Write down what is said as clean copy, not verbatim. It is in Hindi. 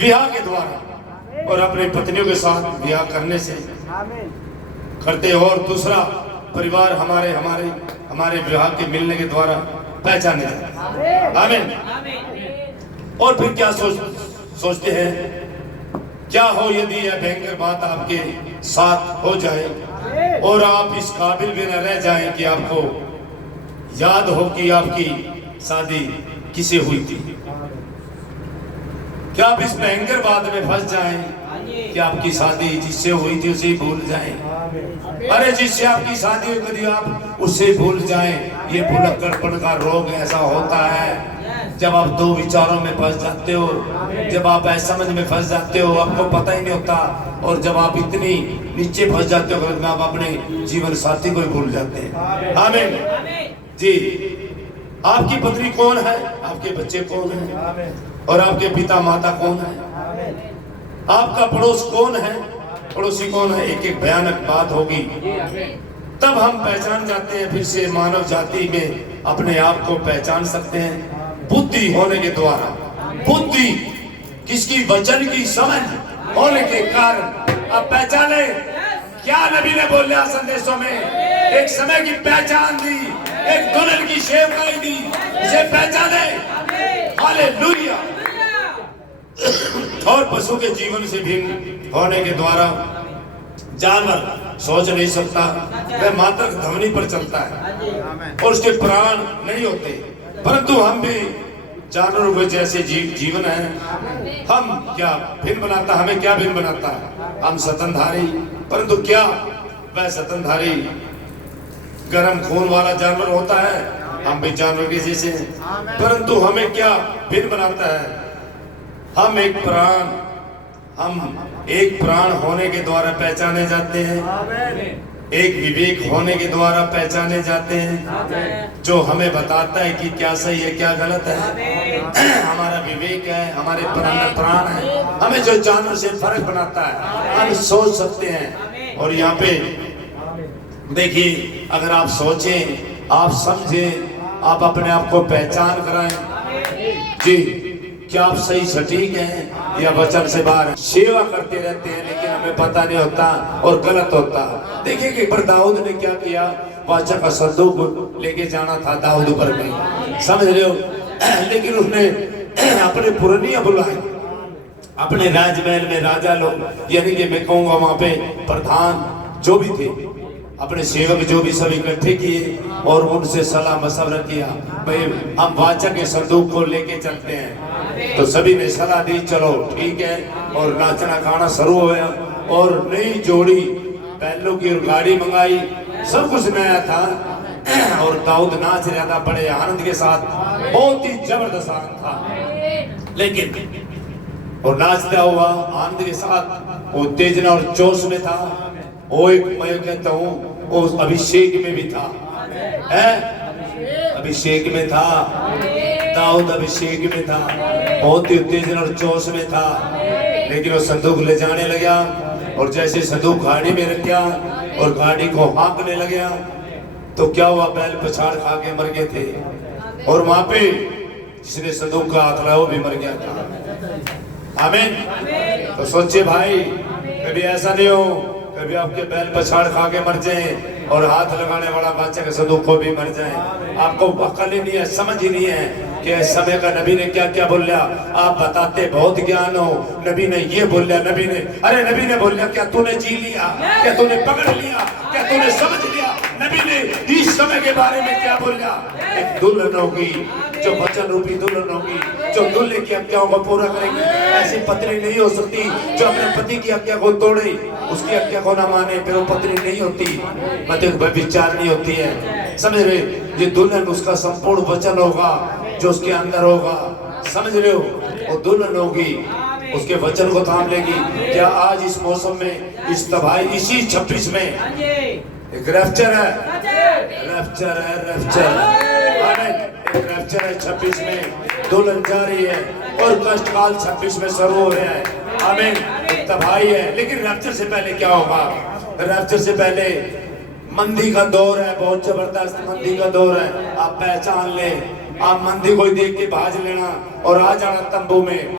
विवाह के द्वारा और अपनी पत्नियों के साथ विवाह करने से करते, और दूसरा परिवार हमारे हमारे हमारे विवाह के मिलने के द्वारा पहचाने जाते। आमीन। और फिर क्या सोचते हैं, क्या हो यदि यह भयंकर बात आपके साथ हो जाए और आप इस काबिल भी न रह जाएं कि आपको याद हो कि आपकी शादी किसे हुई थी। क्या आप इस भयंकर बात में फंस जाएं कि आपकी शादी जिससे हुई थी उसे भूल जाएं। अरे जिससे आपकी शादी हुई कभी आप उससे भूल जाएं। ये भुलक्कड़पन का रोग ऐसा होता है जब आप दो विचारों में फंस जाते हो, जब आप असमझ में फंस जाते हो, आपको पता ही नहीं होता, और जब आप इतनी नीचे फंस जाते हो कि आप अपने जीवन साथी को ही भूल जाते हैं। आमीन जी। आपकी पत्नी कौन है, आपके बच्चे कौन हैं, और आपके पिता माता कौन है, आपका पड़ोस कौन है, पड़ोसी कौन है, एक एक भयानक बात होगी। तब हम पहचान जाते हैं, फिर से मानव जाति में अपने आप को पहचान सकते हैं बुद्धि होने के द्वारा। बुद्धि किसकी, वचन की समझ होने के कारण आप पहचाने क्या नबी ने बोला संदेशों में। एक समय की पहचान दी, एक दुल्हन की सेवकाई दी, इसे पहचाने। हालेलुया। और पशु के जीवन से भिन्न होने के द्वारा जानवर सोच नहीं सकता, वह मात्र ध्वनि पर चलता है और उसके प्राण नहीं होते, परंतु हम भी जानवरों के जैसे जीवन है। हम क्या भिन्न बनाता, हमें क्या भिन्न बनाता है, हम सतनधारी, परंतु क्या वह सतनधारी गर्म खून वाला जानवर होता है, हम भी जानवर के जैसे हैं, परंतु हमें क्या भिन्न बनाता है, हम एक प्राण होने के द्वारा पहचाने जाते हैं, एक विवेक होने के द्वारा पहचाने जाते हैं, जो हमें बताता है कि क्या सही है क्या गलत है। हमारा विवेक है, हमारे प्राण है, हमें जो जानवर से फर्क बनाता है, हम सोच सकते हैं। और यहाँ पे देखिए, अगर आप सोचें, आप समझें, आप अपने आप को पहचान कराएं जी, क्या आप सही सटीक हैं या वचन से बाहर। सेवा करते रहते हैं लेकिन हमें पता नहीं होता और गलत होता। देखिए कि पर दाऊद ने क्या किया, वाचा का संदूक लेके जाना था दाऊद पर में, समझ रहे हो, लेकिन उसने अपने पुरनिया बुलाए, अपने राजमहल में राजा लोग, यानी कि मैं कहूँगा वहाँ पे प्रधान जो भी थे, अपने सेवक जो भी सब इकट्ठे किए और उनसे सलाह मशवरा किया, भाई हम वाचा के संदूक को लेके चलते हैं। तो सभी ने सलाह दी, चलो ठीक है, और नाचना गाना शुरू हो गया, और नई जोड़ी बैलों की गाड़ी मंगाई, सब कुछ नया था, और दाऊद नाच रहा था बड़े आनंद के साथ, बहुत ही जबरदस्त आनंद था। लेकिन और नाचता हुआ आनंद के साथ वो उत्तेजना और जोश में था, वो एक मैं कहता हूँ वो अभिषेक में भी था, अभिषेक में था, दाऊद अभिषेक में था, बहुत ही उत्तेजना और जोश में था। लेकिन वो संदूक ले जाने लगा, और जैसे संदूक गाड़ी में रख गया और गाड़ी को हाँकने लगा, तो क्या हुआ, बैल पछाड़ खा के मर गए थे, और वहां पे जिसने संदूक का हाथ लगाया वो भी मर गया था। आमीन। तो सोचिए भाई, कभी ऐसा नहीं हो कभी आपके बैल पछाड़ खा के मर जाए और हाथ लगाने वाला बादशाह के संदूक को भी मर जाए। आपको अकल ही नहीं है, समझ ही नहीं है कि इस समय का नबी ने क्या क्या बोला। आप बताते बहुत ज्ञान हो, नबी ने ये बोला, नबी ने, अरे नबी ने बोला, क्या तूने जी लिया, क्या तूने पकड़ लिया, क्या तूने समझ लिया। नबी ने इस समय के बारे में क्या बोला, एक दुल्हन होगी जो वचन रूपी दुल्हन होगी, जो दूल्हे की आज्ञाओं को पूरा करेगी। ऐसी पत्नी नहीं हो सकती जो अपने पति की आज्ञा को तोड़े, उसकी आज्ञा को ना माने, फिर वो पत्नी नहीं होती, मतलब विचार नहीं होती है। समझ रहे, ये दुल्हन उसका संपूर्ण वचन होगा जो उसके अंदर होगा, समझ रहे हो, वो दुल्हन होगी, उसके वचन को थाम लेगी। क्या आज इस मौसम में, इस तबाही, इसी 26 में एक रैप्चर है, रैप्चर है, रैप्चर एक रैप्चर है 26 में, दुल्हन जा रही है और कष्ट काल 26 में शुरू हो रहा है। आमीन। तबाही है, लेकिन रैप्चर से पहले क्या होगा, रैप्चर से पहले मंदी का दौर है, बहुत जबरदस्त मंदी का दौर है। आप पहचान ले, आप मंदी को देख के भाज लेना और आ जाना तंबू में।